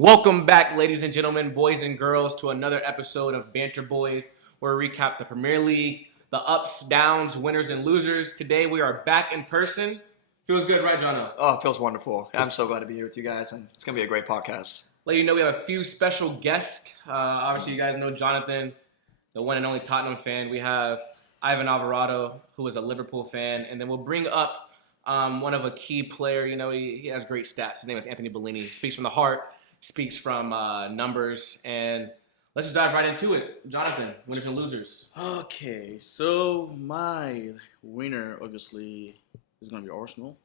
Welcome back, ladies and gentlemen, boys and girls, to another episode of Banter Boys, where we recap the Premier League, the ups, downs, winners, and losers. Today we are back in person. Feels good, right, Jono? Oh, it feels wonderful. I'm so glad to be here with you guys, and it's going to be a great podcast. Let you know we have a few special guests. Obviously, you guys know Jonathan, the one and only Tottenham fan. We have Ivan Alvarado, who is a Liverpool fan. And then we'll bring up one of a key player. You know, he has great stats. His name is Anthony Bellini. He speaks from the heart. Speaks from numbers, and let's just dive right into it. Jonathan, winners and losers. Okay, so my winner obviously is going to be Arsenal.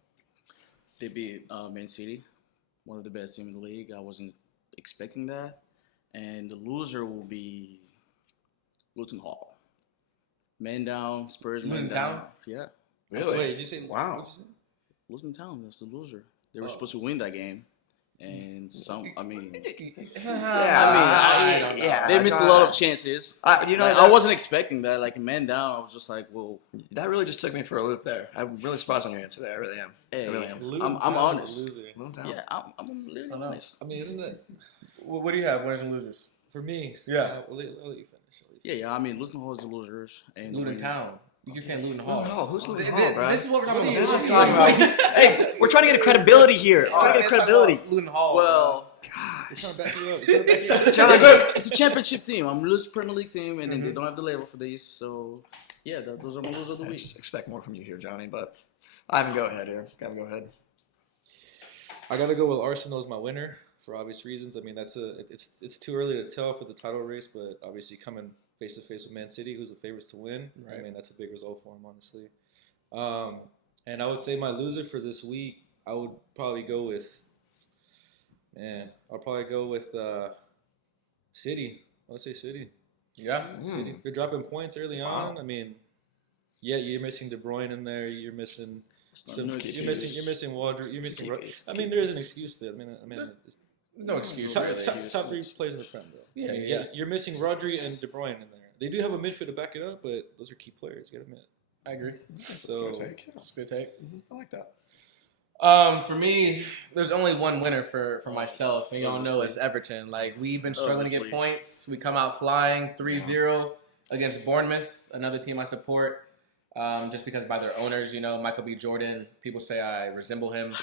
They beat Man City, one of the best teams in the league. I wasn't expecting that. And the loser will be Luton Hall. Man down, Spurs man down. Yeah. Really? Wait, did you say wow? What'd you say? Luton Town, that's the loser. They were supposed to win that game. And I they missed a lot of chances. I wasn't expecting that. Like, man down, I was just like, well. That really just took me for a loop there. I'm really surprised on your answer there. I really am. Hey, I really am. I'm honest. Yeah, I'm really honest. I mean, isn't it What do you have, winners and losers? for me? Yeah. I'll let you finish. Yeah. I mean, Luton Hall is the losers. And Luton Town. You keep saying Luton Hall. Luton Hall. Who's Luton Hall, bro? This is what we're talking about. This is talking about. Hey, we're trying to get a credibility here. We're trying to get credibility. Luton Hall. Well, We're gosh. trying to back you up. it's a championship team. I'm a loose Premier League team, and then they don't have the label for these. So, yeah, those are my losers of the I week. just expect more from you here, Johnny, but Ivan, go ahead here. Go ahead. I gotta go with Arsenal as my winner for obvious reasons. I mean, it's too early to tell for the title race, but obviously coming face to face with Man City, who's the favorites to win. Right. I mean, that's a big result for them, honestly. And I would say my loser for this week, I would probably go with. I'll probably go with City. I would say City. Yeah. City. You're dropping points early on. I mean, yeah, you're missing De Bruyne in there. You're missing. You're missing Wadri. You're missing. I mean, there is an excuse there. I mean, it's, no excuse. top Really. 3 players in the Prem, though. Yeah. You're missing Rodri and De Bruyne in there. They do have a midfield to back it up, but those are key players. You gotta admit. I agree. That's So- a fair take. That's a good take. I like that. For me, there's only one winner for myself, and y'all know it's Everton. Like, we've been struggling to get points. We come out flying 3-0 against Bournemouth, another team I support, just because by their owners, you know, Michael B. Jordan. People say I resemble him.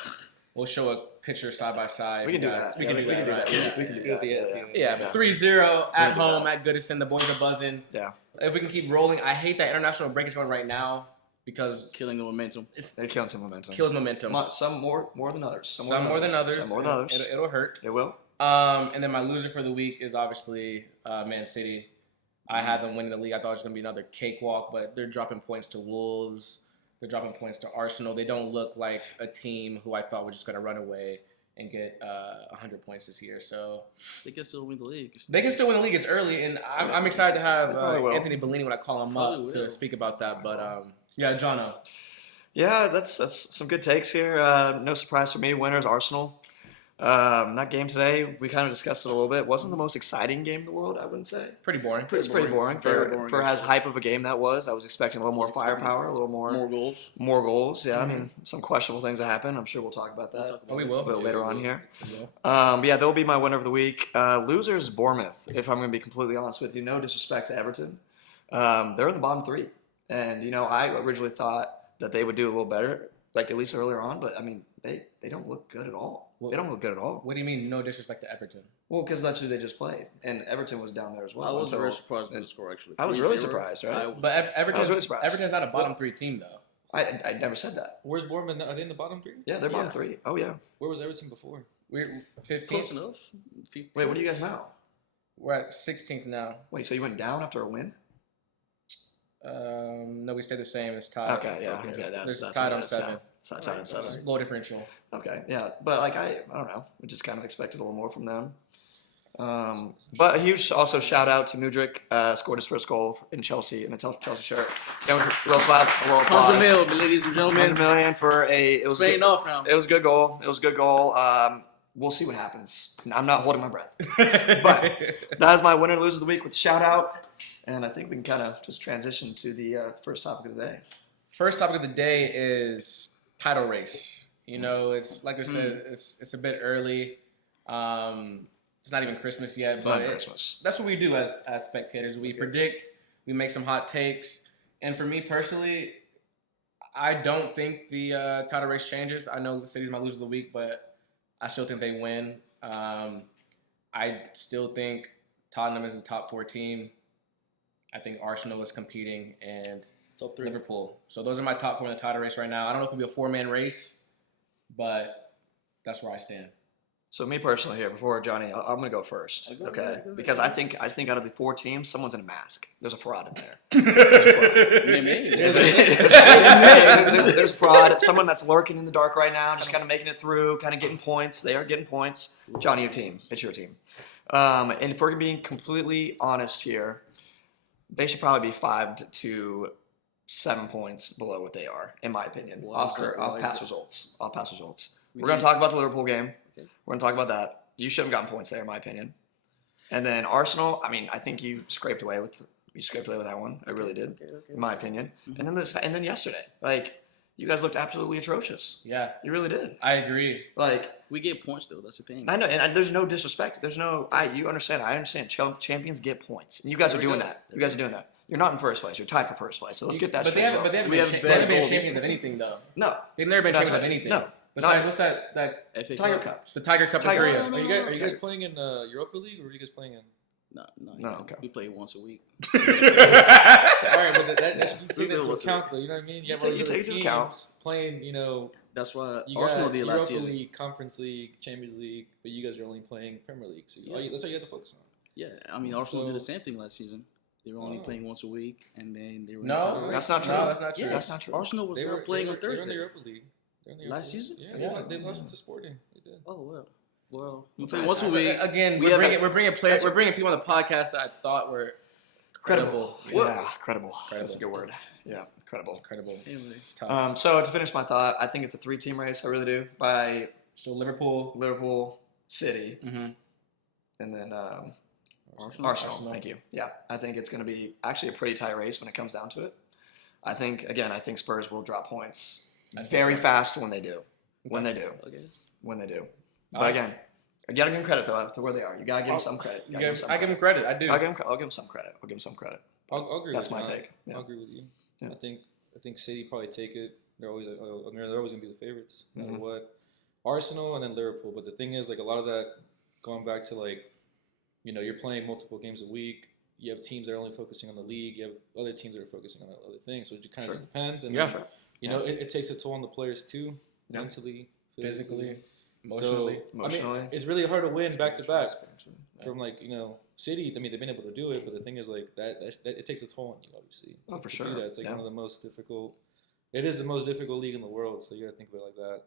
We'll show a picture side by side. We can do that. We can do that. Right? We can do that. Yeah, 3-0 at home at Goodison. The boys are buzzing. Yeah. If we can keep rolling, I hate that international break is going right now because Killing the momentum. It kills some momentum. kills momentum. Some more than others. Some more than others. Some more than others. It'll hurt. It will. And then my loser for the week is obviously Man City. I had them winning the league. I thought it was going to be another cakewalk, but they're dropping points to Wolves. They're dropping points to Arsenal. They don't look like a team who I thought was just going to run away and get 100 points this year. So They can still win the league. they can still win the league. It's early, and I'm excited to have They probably will. Anthony Bellini when I call him Probably up to will. speak about that. But yeah, Jono. Yeah, that's some good takes here. No surprise for me. Winners Arsenal. That game today, we kind of discussed it a little bit. Wasn't the most exciting game in the world, I wouldn't say. Pretty boring. It's pretty boring. Very boring, For as actually. hype of a game that was, I was expecting a little more firepower, a little more goals. more goals. Yeah, I mean, some questionable things that happened. I'm sure we'll talk about that Oh, we a will. little later on here. We will. But yeah, they'll be my winner of the week. Losers, Bournemouth, if I'm going to be completely honest with you. No disrespect to Everton. They're in the bottom 3. And, you know, I originally thought that they would do a little better, like at least earlier on. But, I mean, they don't look good at all. They don't look good at all. What do you mean, no disrespect to Everton? Well, because that's who they just played. And Everton was down there as well. I was until- very surprised with the score, actually. I was really 3-0. surprised, right? But I was really surprised. Everton's not a bottom 3 team, though. I never said that. Where's Bournemouth? Are they in the bottom 3? Yeah, they're bottom 3. Oh, yeah. Where was Everton before? We're 15th. Close enough. Wait, what are you guys now? We're at 16th now. Wait, so you went down after a win? No, we stayed the same. It's tied. Okay, yeah. That's tied what on it is, 7. yeah. It's tied on 7. Low differential. Okay, yeah. But, like, I don't know. We just kind of expected a little more from them. But a huge also shout out to Mudryk. Scored his first goal in Chelsea in a Chelsea shirt. Real clap, a little applause. 100 mil, ladies and 100 gentlemen. million for a. It was It's paying good, off now. It was a good goal. We'll see what happens. I'm not holding my breath. But that is my winner and loser of the week with shout out. And I think we can kind of just transition to the first topic of the day. First topic of the day is title race. You know, it's like I said, it's a bit early. It's not even Christmas yet, It's but not Christmas. that's what we do as spectators. We predict, we make some hot takes, and for me personally, I don't think the title race changes. I know the City's my loser of the week, but I still think they win. I still think Tottenham is a top 4 team. I think Arsenal is competing, and Top 3. Liverpool. So those are my top 4 in the title race right now. I don't know if it'll be a 4-man race, but that's where I stand. So me personally here, before Johnny, I'm gonna go first, okay? Because I think out of the 4 teams, someone's in a mask. There's a fraud in there. There's fraud. Someone that's lurking in the dark right now, just kind of making it through, kind of getting points. They are getting points. Johnny, your team. It's your team. And if we're being completely honest here, they should probably be 5 to 7 points below what they are, in my opinion, off past results. We're going to talk about the Liverpool game. Okay. We're going to talk about that. You should have gotten points there, in my opinion. And then Arsenal, I mean, I think you scraped away with that one. I really did, in my opinion. Mm-hmm. And then yesterday, like, you guys looked absolutely atrocious. Yeah, You really did. I agree. Like, We get points though. That's the thing. I know, and there's no disrespect. You understand. I understand. Champions get points, and you guys are doing that. You guys are doing that. You're not in first place. You're tied for first place. So let's get that But they straight. haven't, but they haven't We been, have they haven't better been goal champions of defense. anything, though. No, They've never been That's champions of right. anything. No. Besides, Not- what's that FA Tiger Cup. Cup. the Tiger Cup Tiger in Cup. Korea? Are you guys playing in Europa League or are you guys playing in? No, okay. We play once a week. All right, but that's you take that into What's account though. You know what I mean? You have all take these it other into teams account. playing. That's what You Arsenal got did Europa last season. League, Conference League, Champions League, but you guys are only playing Premier League. So that's all you have to focus on. Yeah, I mean Arsenal did the So- same thing last season. They were only Oh. playing once a week, and then they were. No, That's not true. No, that's not true. That's not true. Arsenal was not playing on They were in the Thursday. Europa League. They were in the Europa Last League. season? Yeah, they lost to Sporting. They did. Oh well, we Okay. play once a week. Again, We we're have bringing players. We're bringing people on the podcast that I thought were Credible. Credible. Yeah, credible. That's a good word. Yeah, credible. incredible. Anyways, It's tough. So to finish my thought, I think it's a 3-team race. I really do. By So Liverpool. Liverpool, City, Mm-hmm. and then Arsenal. Arsenal. Thank you. Yeah, I think it's going to be actually a pretty tight race when it comes down to it. I think Spurs will drop points very fast when they do. When they do. Okay. When they do. But again, I gotta give them credit though to where they are. You gotta give them some credit. You gotta give 'em some I give him credit. I do. I'll give them some credit. I'll give them some credit. I'll agree. That's with my you. take. Yeah. I'll agree with you. Yeah. I think City probably take it. They're always gonna be the favorites, no matter Mhm. what. Arsenal and then Liverpool. But the thing is, like a lot of that, going back to like, you're playing multiple games a week. You have teams that are only focusing on the league. You have other teams that are focusing on other things. So it kind of Sure. just depends. And Yeah. Sure. it takes a toll on the players too, Yeah. mentally, Physically, emotionally. So, Emotionally. I mean, it's really hard to win back to back Yeah. from City. I mean, they've been able to do it, but the thing is like that it takes a toll on you, obviously. Oh, for to sure. do that. It's like Yeah. one of the most difficult. It is the most difficult league in the world, so you got to think of it like that.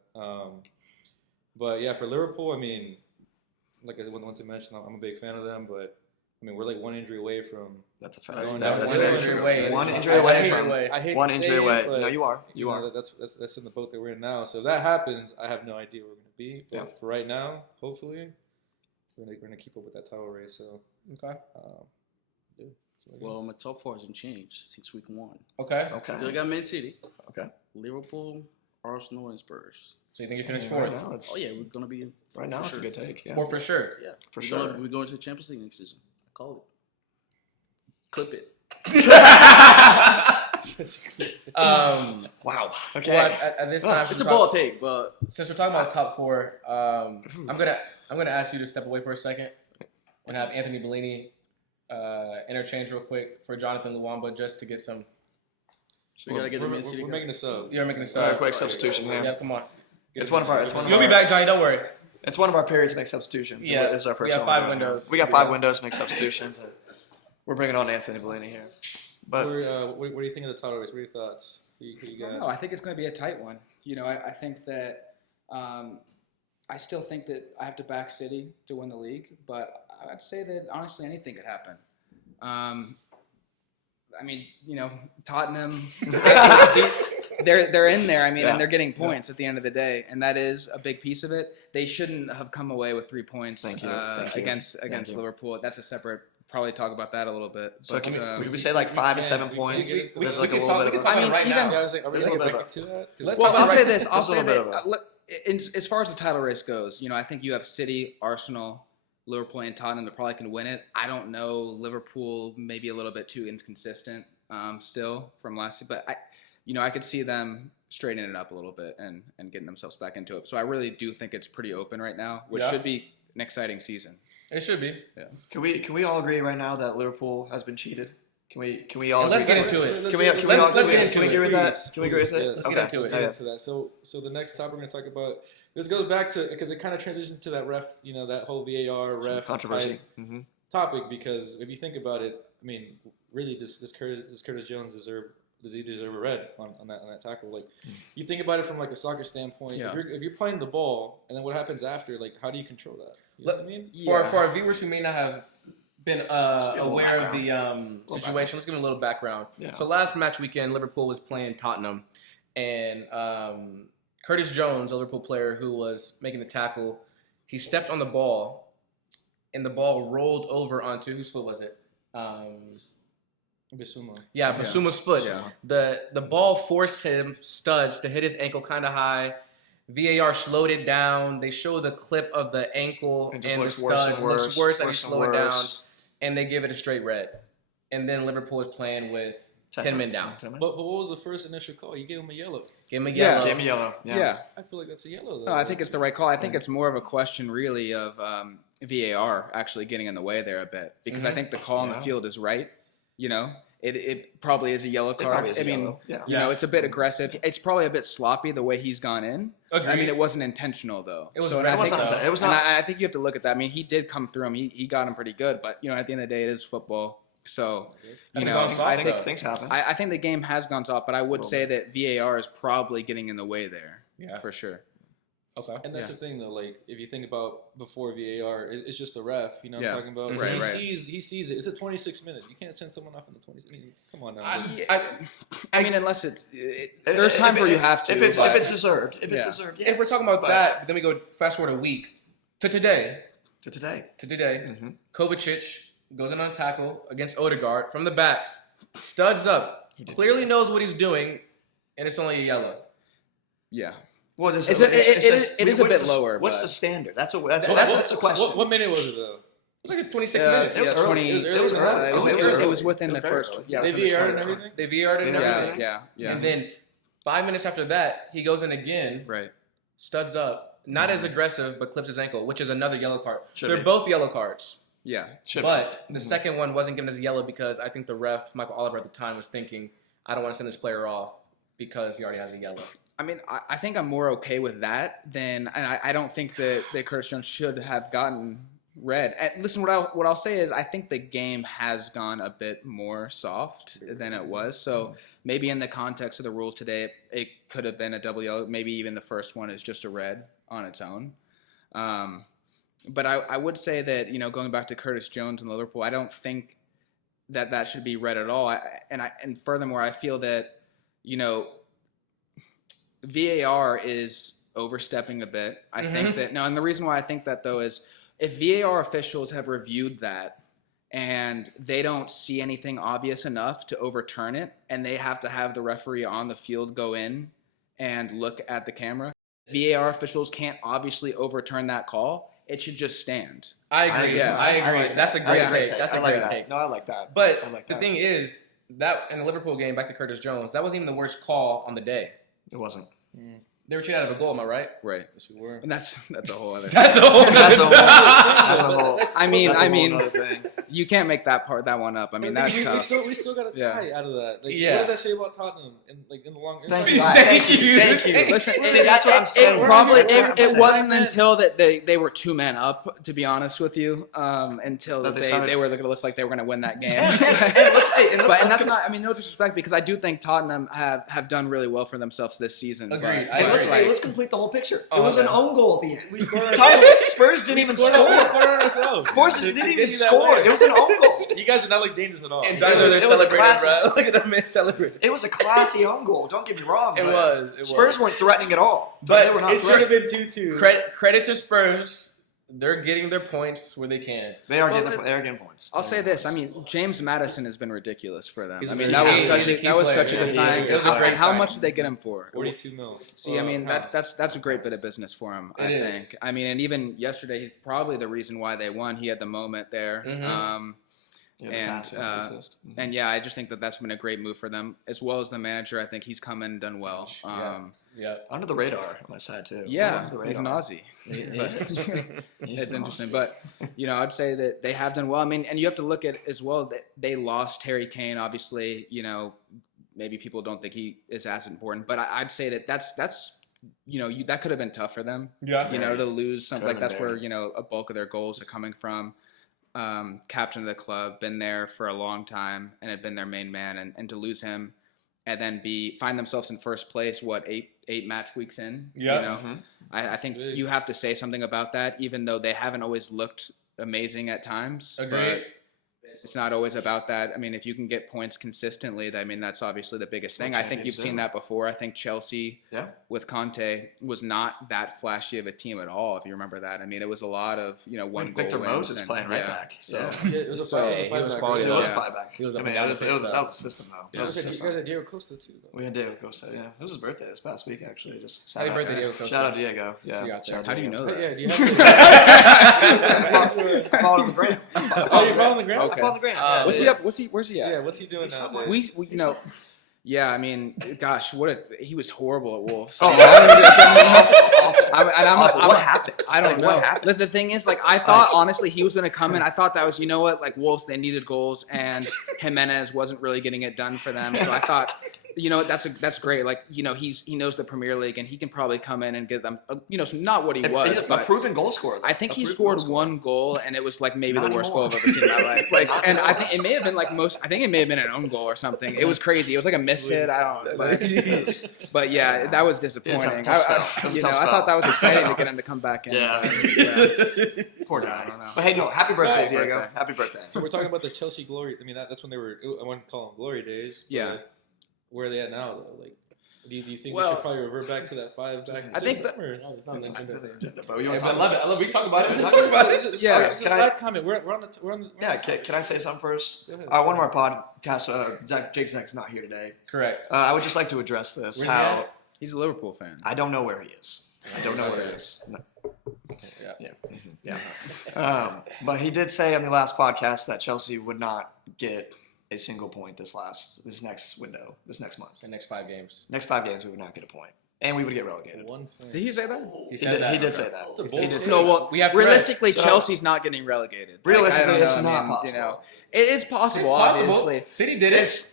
But yeah, for Liverpool, I mean, like once I mentioned, I'm a big fan of them, but I mean, we're like one injury away from. That's a fact. Going That's down that's one very injury true. away. One I injury hate away it. from. I hate One to injury say away. it, but, No, you are. you know, that's in the boat that we're in now. So if that happens, I have no idea where we're gonna be. But Yeah. for right now, hopefully, we're gonna keep up with that title race. So Okay. yeah. So Well, my top 4 hasn't changed since week 1. Okay. Okay. Still got Man City, Okay. Liverpool, Arsenal, and Spurs. So you think you finish Right fourth? now, it's Oh yeah, we're gonna be right now. for It's a sure. good take. Yeah. Fourth for sure. Yeah, For we're sure. We're going to the Champions League next season. I call it. Clip it. Wow. Okay. Well, at this time, It's a ball take, but since we're talking about top 4, I'm gonna ask you to step away for a second and have Anthony Bellini interchange real quick for Jonathan Luamba just to get some. we gotta get the Man City. we're guy. making a sub. You're making a All right, sub. quick substitution Yeah, here. come on. It's one of our. It's one of You'll our. be back, Johnny. Don't worry. It's one of our periods to make substitutions. Yeah, This is our we first have one 5 doing it. windows. We got 5 windows to make substitutions. We're bringing on Anthony Bellini here. But What do you think of the title race? What are your thoughts? Who you got? No, I think it's going to be a tight one. I think that I still think that I have to back City to win the league, but I'd say that honestly anything could happen. I mean, Tottenham, they're in there. I mean, Yeah. and they're getting points at the end of the day, and that is a big piece of it. They shouldn't have come away with 3 points Thank you. Thank you. against Thank you. Liverpool. That's a separate. Probably talk about that a little bit. so But, would we say like 5 to 7 we points? can- There's we like a can little talk- bit we of. can a- talk I mean, right even now. Yeah, I was like, are we There's a gonna little break bit it to that? 'Cause Let's Well, talk I'll right- say this. I'll there's a say little bit that as far as the title race goes, I think you have City, Arsenal, Liverpool and Tottenham, they probably can win it. I don't know. Liverpool maybe a little bit too inconsistent still from last year, but I could see them straightening it up a little bit and getting themselves back into it. So I really do think it's pretty open right now, which should be an exciting season. It should be. Yeah. Can we all agree right now that Liverpool has been cheated? Can we all? Let's agree? get into it. Can we agree with that? Please, Can we agree with that? yes. Let's get into it. Let's get into that. So the next topic we're going to talk about, this goes back to, because it kind of transitions to that ref, that whole VAR Some ref controversy. type topic, because if you think about it, I mean, really, does Curtis Jones deserve a red on that tackle? Like, you think about it from like a soccer standpoint. Yeah. If you're playing the ball, and then what happens after, like, how do you control that? You know what I mean? For our viewers who may not have been aware of the situation, let's give them a little background. Yeah. So last match weekend, Liverpool was playing Tottenham, and Curtis Jones, a Liverpool player who was making the tackle, he stepped on the ball, and the ball rolled over onto, whose foot was it? Bissouma. Yeah, Basuma's foot. Yeah. The ball forced him, Studs, to hit his ankle kind of high. VAR slowed it down. They show the clip of the ankle It and just the looks worse studs. and It looks worse, worse as you worse and slow it down. worse. And they give it a straight red. And then Liverpool is playing with 10 men down. But what was the first initial call? You gave him a yellow. Give him a Yeah. yellow. Game yellow. Yeah. I feel like that's a yellow, though. No, I think it's the right call. I think it's more of a question, really, of VAR actually getting in the way there a bit, because I think the call on the field is right. It probably is a yellow card. probably is a I mean, yellow. Yeah. it's a bit aggressive. It's probably a bit sloppy the way he's gone in. Agreed. I mean, it wasn't intentional though. It was So, and very I think, intentional. It was and not. I think you have to look at that. I mean, he did come through him. He got him pretty good, but at the end of the day, it is football. So, That's gone soft, I though. think Things happen. I think the game has gone soft, but I would say that VAR is probably getting in the way there. Yeah. For sure. Okay. And that's Yeah. the thing, though. Like, if you think about before VAR, it's just a ref. You know what Yeah. I'm talking about? Right, he right. sees it. It's a 26 minutes. You can't send someone off in the 20. I mean, come on now. I mean, unless there's times where you have to. If it's but- deserved. If it's Yeah. deserved. Yes. If we're talking about But that, then we go fast forward a week to today. to today. Mm-hmm. Kovacic goes in on a tackle against Odegaard from the back, studs up, clearly knows what he's doing, and it's only a yellow. Yeah. Well, It is a bit lower, What's but- the standard? That's the question. What minute was it, though? It was like a 26 minutes. It was early. 20. It was early. It was within the very first. early. Yeah. They it was in the VAR'd 20. and everything? They VR'd it and Yeah, everything. yeah. And then 5 minutes after that, he goes in again, Right. studs up, not as aggressive, but clips his ankle, which is another yellow card. Should They're be. both yellow cards. Yeah. But the second one wasn't given as a yellow because I think the ref, Michael Oliver at the time, was thinking, I don't want to send this player off because he already has a yellow. I mean, I think I'm more okay with that than, and I don't think that Curtis Jones should have gotten red. And listen, what I'll say is I think the game has gone a bit more soft than it was. So maybe in the context of the rules today, it could have been a double yellow. Maybe even the first one is just a red on its own. But I would say that, going back to Curtis Jones and Liverpool, I don't think that should be red at all. And furthermore, I feel that, VAR is overstepping a bit. I think that, and the reason why I think that, though, is if VAR officials have reviewed that and they don't see anything obvious enough to overturn it, and they have to have the referee on the field go in and look at the camera, VAR officials can't obviously overturn that call. It should just stand. I agree. Yeah. I agree. like That's a that. great That's a great take. take. That's a I like great that. take. No, I like that. But I like the that. thing is, that in the Liverpool game, back to Curtis Jones, that wasn't even the worst call on the day. It wasn't. They were cheated out of a goal, am I right? Right. Yes, we were. And that's a whole other. That's a whole That's a nother- whole. That's a whole. I mean, that's a I whole mean, nother thing. you can't make that one up. I mean, that's we tough. still got a tie out of that. Like, Yeah. what does that say about Tottenham in the long run? Thank you. Thank you. Thank you. Listen, See, that's what I'm saying. It wasn't until that they were 2 men up, to be honest with you, until That that they started- they were going to look like they were going to win that game. And let's that's not. I mean, no disrespect, because I do think Tottenham have done really well for themselves this season. Agreed. But, let's complete the whole picture. Oh, It was an okay. own goal at the end. We scored Spurs didn't even We score. scored on ourselves. Spurs To didn't get even you that score. way. It was an own goal. You guys are not look dangerous at all. And It Tyler, they're was a celebrating, classic- bro. Look at that man celebrating. It was a classy own goal. Don't get me wrong. It but was. Spurs weren't threatening at all. But they were not It should have threatening. been 2-2. Credit to Spurs. they're getting their points where they can. They are getting points. I'll say this. I mean, James Madison has been ridiculous for them. He's I a mean, key- that was he's such a a key that was player. such a Yeah, good he is. signing. It was a great And how signing. much did they get him for? 42 mil. See, I mean, pounds. that's a great bit of business for him. I It think. is. I mean, and even yesterday, he's probably the reason why they won. He had the moment there. Mhm. Yeah, And yeah, I just think that that's been a great move for them, as well as the manager. I think he's come in and done well. Yeah. under the radar on my side too. Yeah, Under the he's an radar. Aussie. He But- is. He's It's an interesting, Aussie. but I'd say that they have done well. I mean, and you have to look at as well that they lost Terry Kane. Obviously, maybe people don't think he is as important, but I'd say that that's that could have been tough for them. Yeah. To lose something Could've like that's been where a bulk of their goals are coming from. Captain of the club, been there for a long time, and had been their main man, and to lose him, and then find themselves in first place. What, eight match weeks in? Yeah. I think you have to say something about that, even though they haven't always looked amazing at times. Agreed. But it's not always about that. I mean, if you can get points consistently, I mean, that's obviously the biggest thing. I think you've seen that before. I think Chelsea with Conte was not that flashy of a team at all, if you remember that. I mean, it was a lot of, one goal Victor wins. Moses playing right back. So It was a So, five, he was back, quality. it Yeah. was a five back. He was I up mean, and down that the was pitch, a system though. Yeah. That was a You system. guys had Diego Costa too, though. We had Diego Costa. Yeah, it was his birthday this past week actually. Just Happy shout out birthday, there. Diego Costa. Shout out Diego. So Yeah. you got shout out How do you Diego. know that? Yeah, do you have I follow the gram. Oh, you're following the gram? Okay. I follow the gram. What's he up? Where's he at? Yeah, what's he doing now? somewhere. Dave? Yeah, I mean, gosh, he was horrible at Wolves. Oh, what happened? I don't Like, know. What happened? The thing is, I thought honestly he was going to come in. I thought that was, Wolves, they needed goals, and Jimenez wasn't really getting it done for them. So I thought, that's great. He knows the Premier League, and he can probably come in and give them, not what he was, He's a but proven goal scorer. I think A he proven scored goal scorer. one goal, and it was maybe Not the worst anymore. goal I've ever seen in my life. Not And I anymore. think it may have been I think it may have been an own goal or something. It was crazy. It was like a miss hit. I don't know. But yeah, that was disappointing. tough spell. It was a tough I thought spell. that was exciting to get him to come back in. Yeah. but, Poor I guy. don't know. But hey, no, happy birthday, Happy Diego. birthday. Happy birthday. So we're talking about the Chelsea glory. I mean, that's when they were. I wouldn't call them glory days. But Yeah. Where are they at now, though? Do you think they Well, should probably revert back to that five back? I think system, that- or no, it's not Not an really agenda. agenda, but we Hey, don't but I talk love about it. I love. We can talk about it. Let's Let's talk talk about it. It's Yeah. a Can I- side comment. We're on the. Yeah, can I say something first? Go ahead. One of our podcasts, Jake Zach's not here today. Correct. I would just like to address this. Where's he How at? he's a Liverpool fan. I don't know where he is. I don't know where he Okay. is. No. Yeah. Yeah. But he did say on the last podcast that Chelsea would not get a single point this next window, this next month. The next 5 games. Next 5 games, we would not get a point, and we would get relegated. 1 point. Did he say that? He did say that. It's a He bold did say No, that. well, We have realistically, So- Chelsea's not getting relegated. Realistically, I don't it's know, not I mean, possible. It's possible, obviously. City did it. It's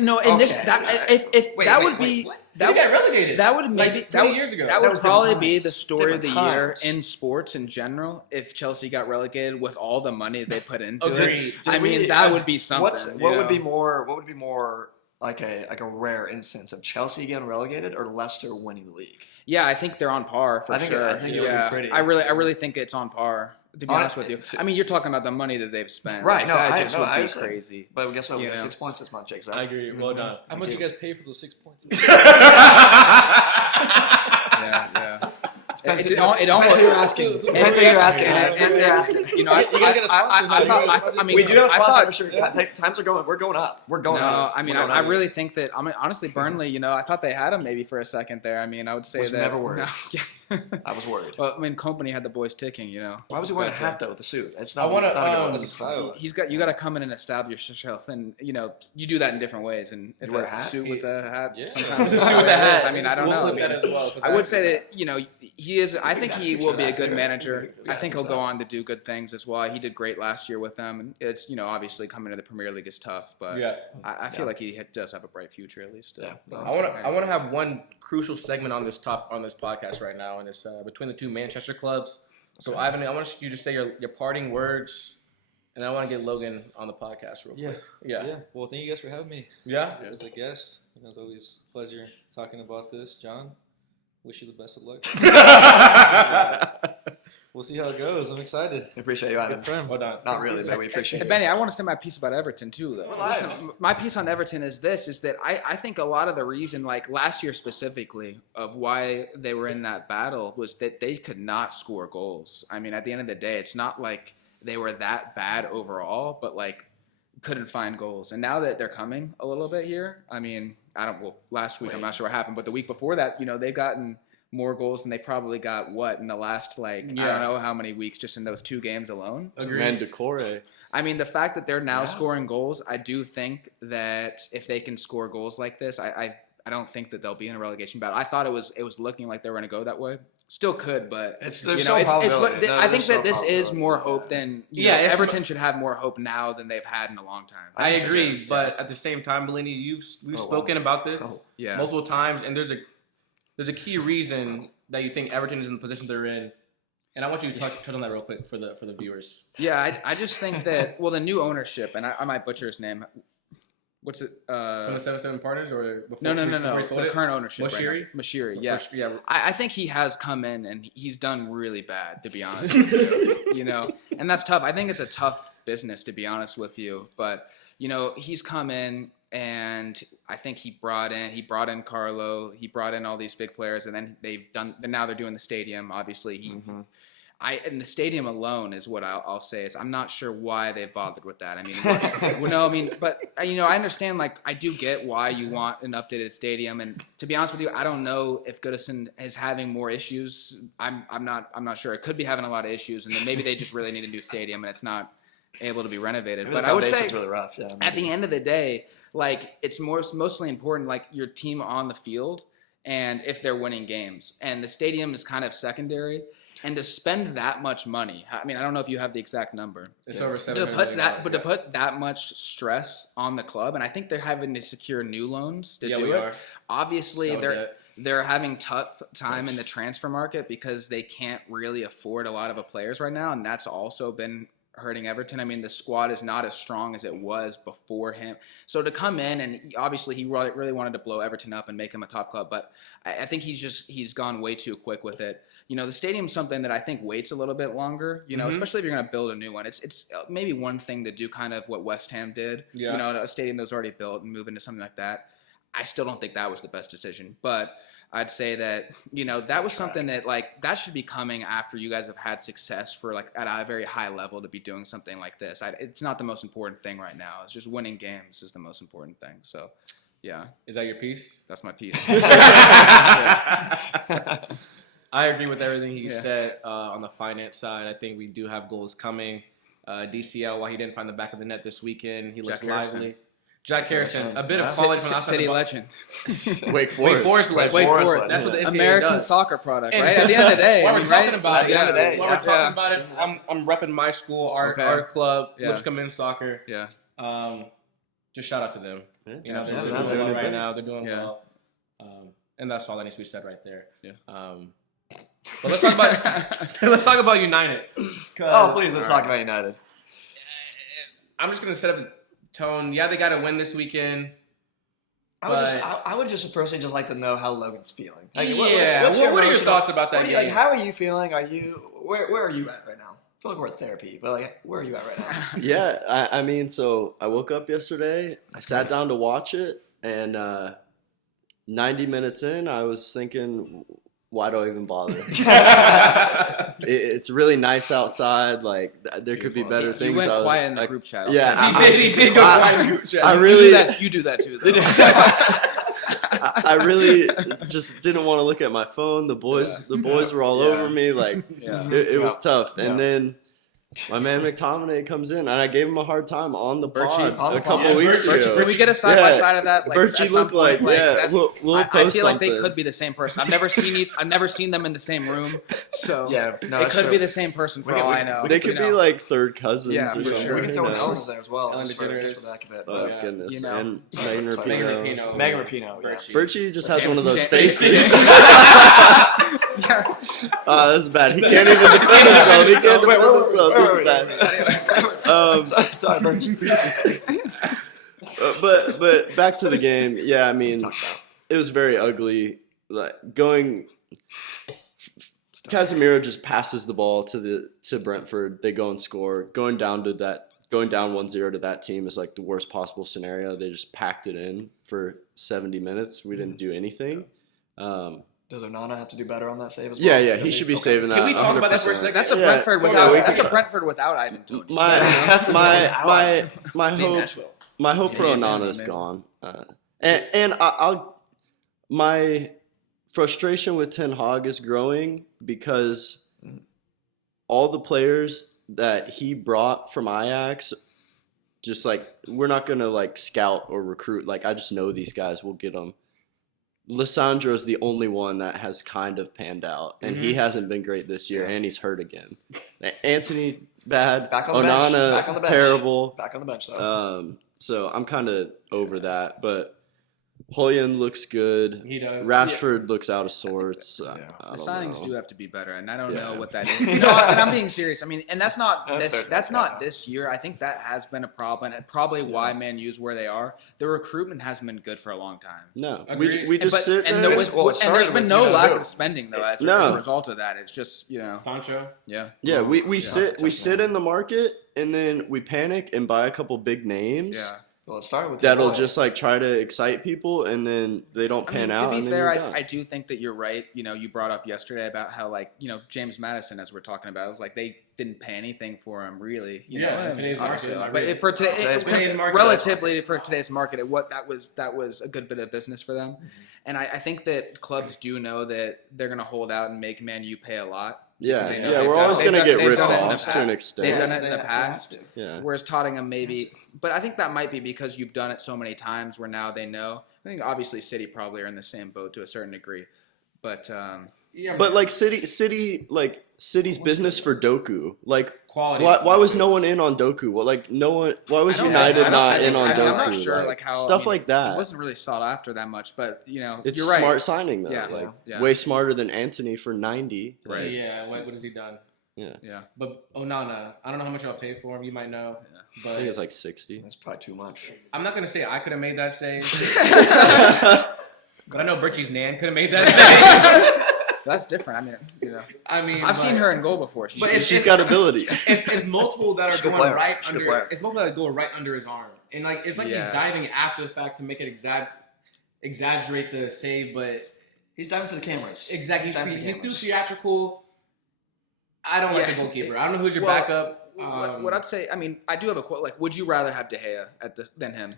No, in this Okay. that if Wait, that wait, would be wait, what? that City got would, relegated. that would maybe like that 20 would, years ago. that That would was probably different be times. the story of the Different year times. in sports in general if Chelsea got relegated with all the money they put into Agreed. it. I mean, that would be something. What would be more like a rare instance of Chelsea getting relegated or Leicester winning the league? Yeah, I think they're on par for I think sure. it would be yeah, pretty- I really think it's on par. To be On- honest with you, to- I mean, you're talking about the money that they've spent. Right, Like, no, that I- just no, would I be understand. crazy. But guess what? We You got know. 6 points this month, Jake. Zach. I agree. Well done. How much you guys pay for those 6 points? Yeah. Depends It who almost. you're asking. Who- Depends who you're asking. and- Depends who you're asking. You know, I You gotta get a sponsor. I mean, We do have I sponsors. thought. I'm sure. Times are going. We're going up. We're going No, up. I mean, We're going I up. really think that. I mean, honestly, Burnley. I thought they had him maybe for a second there. I mean, I would say Was that. never worried. No, yeah. I was worried. Well, I mean, company had the boys ticking. Why was he wearing a But, hat though with the suit? It's I not. wanna, it's not a good um, look. That's a style. you got to come in and establish yourself, and you do that in different ways. And if You wear a a hat? suit with a hat, Yeah. sometimes The it's suit with the what it is. hat. I mean, I don't We'll know. look at it as well, 'cause I would say that he is. I think he will be a good too. manager. We I got think he'll that. go on to do good things as well. He did great last year with them, and it's obviously coming to the Premier League is tough, but Yeah. I feel like he does have a bright future at least. Yeah. I want to have one crucial segment on this podcast right now, and it's between the two Manchester clubs. So Ivan, I want you to say your parting words, and then I want to get Logan on the podcast real quick. Yeah. Well, thank you guys for having me Yeah. as a guest. It's always a pleasure talking about this. John, wish you the best of luck. We'll see how it goes. I'm excited. We appreciate you, Adam. Good friend. Well done. Not really, but we appreciate Hey, you. Benny, I want to say my piece about Everton too, though. We're live. Listen, my piece on Everton is that I think a lot of the reason, like last year specifically, of why they were in that battle was that they could not score goals. I mean, at the end of the day, it's not like they were that bad overall, but like couldn't find goals. And now that they're coming a little bit here, I mean, last week I'm not sure what happened, but the week before that, they've gotten more goals than they probably got in the last I don't know how many weeks just in those 2 games alone. And Decore. I mean, the fact that they're now scoring goals, I do think that if they can score goals like this, I don't think that they'll be in a relegation battle. I thought it was looking like they were going to go that way. Still could, but There's I think that this is more hope than Everton should have more hope now than they've had in a long time. I agree, but at the same time, Bellini, we've spoken about this multiple times, and there's a key reason that you think Everton is in the position they're in, and I want you to touch on that real quick for the viewers. Yeah, I just think that the new ownership, and I might butcher his name. What's it? From the 7-7 Partners or before? No. Before he sold The it? current ownership. Moshiri? Moshiri, yeah. Yeah. I think he has come in and he's done really bad, to be honest with you. And that's tough. I think it's a tough business, to be honest with you. But he's come in and I think he brought in Carlo, he brought in all these big players, and then now they're doing the stadium. Obviously, and the stadium alone is what I'll say is I'm not sure why they bothered with that. I mean, but I understand. Like, I do get why you want an updated stadium, and to be honest with you, I don't know if Goodison is having more issues. I'm not sure. It could be having a lot of issues, and then maybe they just really need a new stadium, and it's not able to be renovated. Maybe But the I would say foundation's really rough. Yeah, at the end of the day, like it's mostly important, like your team on the field, and if they're winning games, and the stadium is kind of secondary. And to spend that much money, I mean, I don't know if you have the exact number. It's over $7 to put that much stress on the club, and I think they're having to secure new loans to do it. Obviously, they're having tough time in the transfer market because they can't really afford a lot of players right now, and that's also been hurting Everton. I mean, the squad is not as strong as it was before him. So to come in, and obviously he really wanted to blow Everton up and make them a top club, but I think he's gone way too quick with it. The stadium's something that I think waits a little bit longer, especially if you're going to build a new one. It's maybe one thing to do kind of what West Ham did, a stadium that was already built and move into something like that. I still don't think that was the best decision, but I'd say that, that was something that that should be coming after you guys have had success for at a very high level to be doing something like this. It's not the most important thing right now. It's just winning games is the most important thing. So, yeah. Is that your piece? That's my piece. I agree with everything he said on the finance side. I think we do have goals coming. DCL, while he didn't find the back of the net this weekend, he looks lively. Jack Harrison, a bit of quality from outside City the legend. Wake Forest legend. Wake Forest. That's what the NCAA American does. soccer product, right? At the end of the day, While we're talking about it, Yeah. I'm repping my school, our club, Lipscomb Men's Soccer. Yeah. Just shout out to them. Yeah. They're doing well right now. They're doing well. And that's all that needs to be said right there. Yeah. But let's talk about United. Oh, please, let's talk about United. I'm just gonna set up the tone. Yeah, they got to win this weekend. I would just personally just like to know how Logan's feeling. What's what are your thoughts about that game? How are you feeling? Where are you at right now? I feel like we're at therapy, but where are you at right now? Yeah, I mean, so I woke up yesterday, I sat down to watch it, and 90 minutes in, I was thinking, why do I even bother? It's really nice outside. There could be better things. You went quiet in the group chat. Yeah, he did go quiet in the group chat. I really you do that too. Though. I really just didn't want to look at my phone. The boys were all over me. It was tough. And then my man McTominay comes in, and I gave him a hard time on the pod a couple weeks ago. Can we get a side by side of that? Birchie looked like we'll post I feel like they something. could be the same person. I've never seen them in the same room, so it could true. be the same person for all I know. They could be like third cousins or for something. sure. We can throw Ellen's there as well. Ellen Just for DeGeneres. the heck of it. Oh, But, goodness. You know. And Megan Rapinoe. Megan Rapinoe. Birchie. Birchie just has one of those James- faces. This is bad. He can't even defend himself. He can't defend himself. This is bad. Sorry, Birchie. But back to the game. Yeah, I mean, it was very ugly. Casemiro just passes the ball to Brentford. They go and score. Going down 1-0 to that team is like the worst possible scenario. They just packed it in for 70 minutes. We didn't do anything. Does Onana have to do better on that save as well? Yeah, he should be saving that. Can we talk about that for a 100%. second? That's a Yeah. Brentford Yeah, we without. can That's a Brentford without Ivan Toney. My Team hope Nashville. my hope for Yeah, Onana is man. gone. My frustration with Ten Hag is growing because all the players that he brought from Ajax, just like we're not gonna like scout or recruit. Like I just know these guys. We'll get them. Lissandro is the only one that has kind of panned out, and he hasn't been great this year, and he's hurt again. Anthony bad, Back on the bench. Onana Back on the bench. terrible. Back on the bench, though. So I'm kind of over that, but Hoyen looks good. He does. Rashford looks out of sorts. Yeah. I The don't signings know. do have to be better, and I don't Yeah. know what that is. You know, and I'm being serious. I mean, and that's not That's this. fair. That's Yeah. not this year. I think that has been a problem, and probably why Man U's where they are. The recruitment hasn't been good for a long time. No, Agreed. we just sit and there. Well, it and started there's been with, no you know, lack who? of spending though as No. a result of that. It's just Sancho. Yeah, we sit tough in the market and then we panic and buy a couple big names. yeah. Well, it started with That'll Boy. just like try to excite people, and then they don't I pan mean, out. to be and then fair, you're done. I do think that you're right. You know, you brought up yesterday about how James Madison, as we're talking about, is like they didn't pay anything for him really. You Yeah, know, in and today's obviously, market, but really. for today, Today's market, relatively for today's market, that was a good bit of business for them. And I think that clubs do know that they're going to hold out and make Man U pay a lot. yeah, they know yeah, they've we're done- always they've going to done- get they've ripped done it in the off to past. an They've extent. done it in They the have past. to. Yeah, Whereas Tottenham maybe, but I think that might be because you've done it so many times where now they know. I think obviously City probably are in the same boat to a certain degree, but Yeah, but like City's business for Doku. Like, quality. why was no one in on Doku? Well, like no one. Why was I don't- United I don't- not I in think- on I Doku? mean, I'm not sure like how stuff like It that. wasn't really sought after that much, but It's you're right. smart signing though. Yeah. Like Yeah. way smarter than Anthony for 90. Right. Like, Yeah, what has he done? Yeah. But Onana, I don't know how much I'll pay for him. You might know, I but think it's like 60. That's probably too much. I'm not gonna say I could have made that save. But I know Birchie's Nan could have made that save. That's different. I mean, I mean, I've seen but- her in goal before. But it's- She's got ability. It's multiple that are She's a good going player. right She's a good under. player. It's multiple that go right under his arm, and like it's like Yeah. he's diving after the fact to make it exaggerate the save, but He's diving for the cameras. exactly He's diving for the he's too cameras. theatrical. I don't like Yeah. the goalkeeper. I don't know who's your Well, backup. what I'd say, I mean, I do have a quote. Like, would you rather have De Gea than him?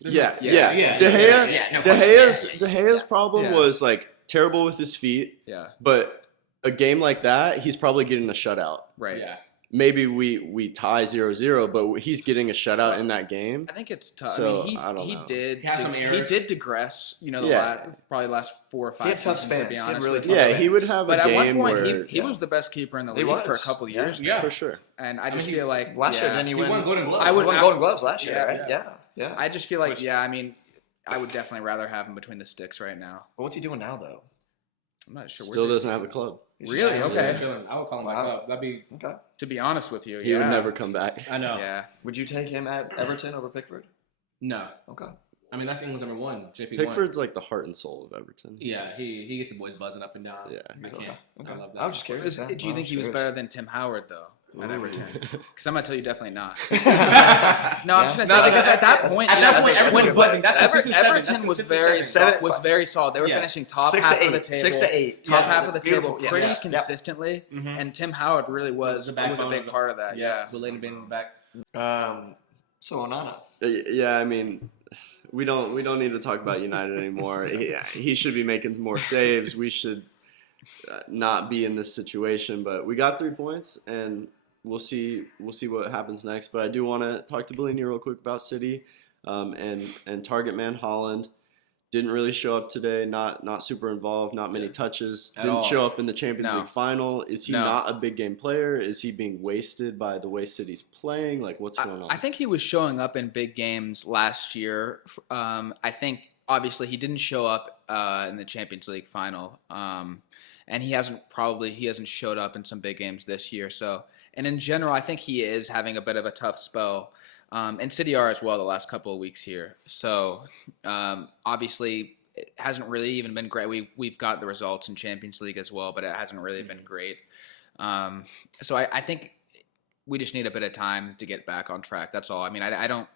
Yeah. yeah, De Gea, yeah, no De question. Gea's problem Yeah. was like terrible with his feet, Yeah. but a game like that, he's probably getting a shutout. Right. Yeah. Maybe we tie 0-0, but he's getting a shutout in that game. I think it's tough. So, I mean, I don't he know. did. He had some he errors. did digress. You know, Yeah. probably last 4 or 5 He had tough seasons. To spans. be He had honest really with tough you. Yeah, spans. he would have But a at one game point, where he was the best keeper in the He league for a was. couple Yeah. years. Yeah. for sure. And I just mean, feel like Last year, didn't he He win? won Golden Glove. I would- He won Golden Gloves last year, Yeah. right? Yeah. I just feel like, Which- I mean, I would definitely rather have him between the sticks right now. Well, what's he doing now, though? I'm not sure. Still doesn't have a club. He's Really? just- Okay. Chilling. I would call him Wow. back up. That'd be. Okay. To be honest with you, He yeah. would never come back. I know. Yeah. Would you take him at Everton over Pickford? No. Okay. I mean, that's England's #1. JP1. Pickford's like the heart and soul of Everton. Yeah, he gets the boys buzzing up and down. Yeah. I can't. Okay. I love that. I was just curious. yeah. Do you I think was he was curious. better than Tim Howard though at Ooh. Everton? Because I'm gonna tell you, definitely not. no, No, I'm just gonna say because at that point, at you that know, point, that's everyone's good. buzzing. That's consistent seven. That's Everton was consistent very seven. was solid. They were Yeah. finishing top 6 half to of the 8. table, 6 to 8. top Yeah. half of the Beautiful. table Yeah. pretty Yep. consistently. Mhm. And Tim Howard really was The a backbone big of the- part of that. Yeah. The lady been in the back. So Onana. Yeah, I mean, we don't need to talk about United anymore. He should be making more saves. We should not be in this situation. But we got 3 points, and we'll see what happens next. But I do want to talk to Bellini real quick about City, and target man Holland. Didn't really show up today. Not super involved. Not many touches. At Didn't all. show up in the Champions No. League final. Is he No. not a big game player? Is he being wasted by the way City's playing? Like, what's going on? I think he was showing up in big games last year. I think obviously he didn't show up in the Champions League final, and he hasn't showed up in some big games this year. So, and in general, I think he is having a bit of a tough spell, and City are as well the last couple of weeks here. So, obviously, it hasn't really even been great. We've got the results in Champions League as well, but it hasn't really been great. So I think we just need a bit of time to get back on track. That's all. I mean, I don't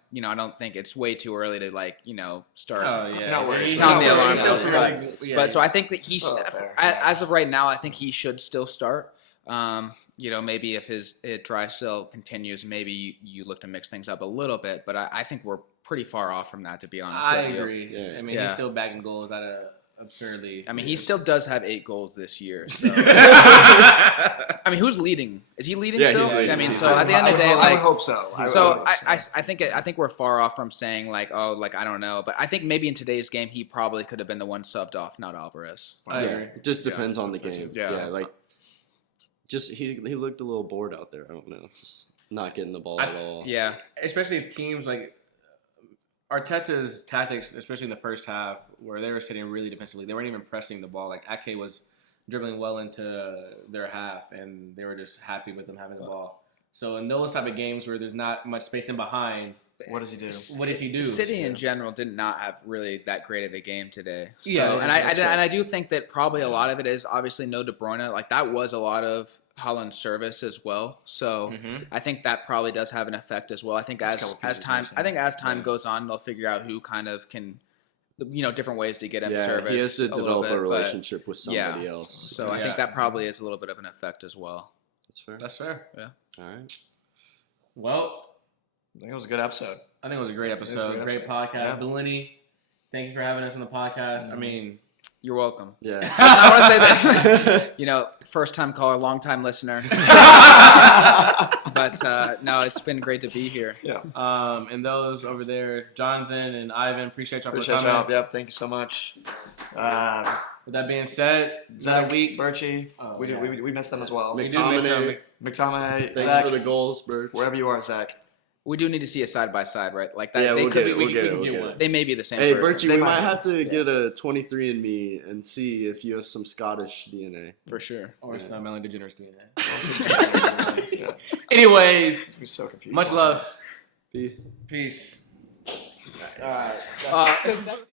think it's way too early to start. Oh yeah, No worries. Sound the No alarm worries. bells. But so I think that he's So fair. as of right now, I think he should still start. Maybe if his dry spell continues, maybe you look to mix things up a little bit. But I think we're pretty far off from that, to be honest I with you. agree. Yeah. I mean, he's still bagging goals at a absurdly. I mean, he still does have 8 goals this year. So, I mean, who's leading? Is he leading Yeah, still? he's leading. I mean, He's so at the end of the day, I would hope so. I think we're far off from saying I don't know, but I think maybe in today's game he probably could have been the one subbed off, not Alvarez. I agree. It just depends on the that's game. fair too. Just he looked a little bored out there. I don't know, just not getting the ball at all. Yeah, Especially if teams like Arteta's tactics, especially in the first half, where they were sitting really defensively, they weren't even pressing the ball. Like Ake was dribbling well into their half, and they were just happy with them having the ball. So in those type of games where there's not much space in behind, What does he do? what does he do? City in general did not have really that great of a game today. So, Yeah, and I do think that probably a lot of it is obviously no De Bruyne. Like that was a lot of Holland's service as well. So I think that probably does have an effect as well. I think There's a couple as pieces time missing. goes on, they'll figure out who kind of can, different ways to get him Yeah, service. he has to a little develop bit, a but- relationship with somebody yeah. else. So I think that probably is a little bit of an effect as well. That's fair. That's fair. All right. Well, I think it was a good episode. I think it was a great It was a episode. great Great podcast. Yeah. Bellini, thank you for having us on the podcast. I mean, You're welcome. Yeah. I want to say this. First time caller, long time listener. But no, it's been great to be here. Yeah. and those over there, Jonathan and Ivan, appreciate y'all Appreciate for y'all. coming. Yep. Thank you so much. With that being said, Zach, another week. Birchie, Oh, we, yeah. we missed them as well. We do miss them. McTominay, Thanks Zach, for the goals, Birch. wherever you are, Zach. We do need to see a side by side, right? Like that. Yeah, they we'll could get be. it. we We'll can get get it. one. They may be the same Hey, person. Birchie, They we might might be. have to get a 23andMe and see if you have some Scottish DNA. For sure. Or some Ellen DeGeneres doing that. Yeah. Anyways, We're so confused. much love. Peace. Peace. Uh,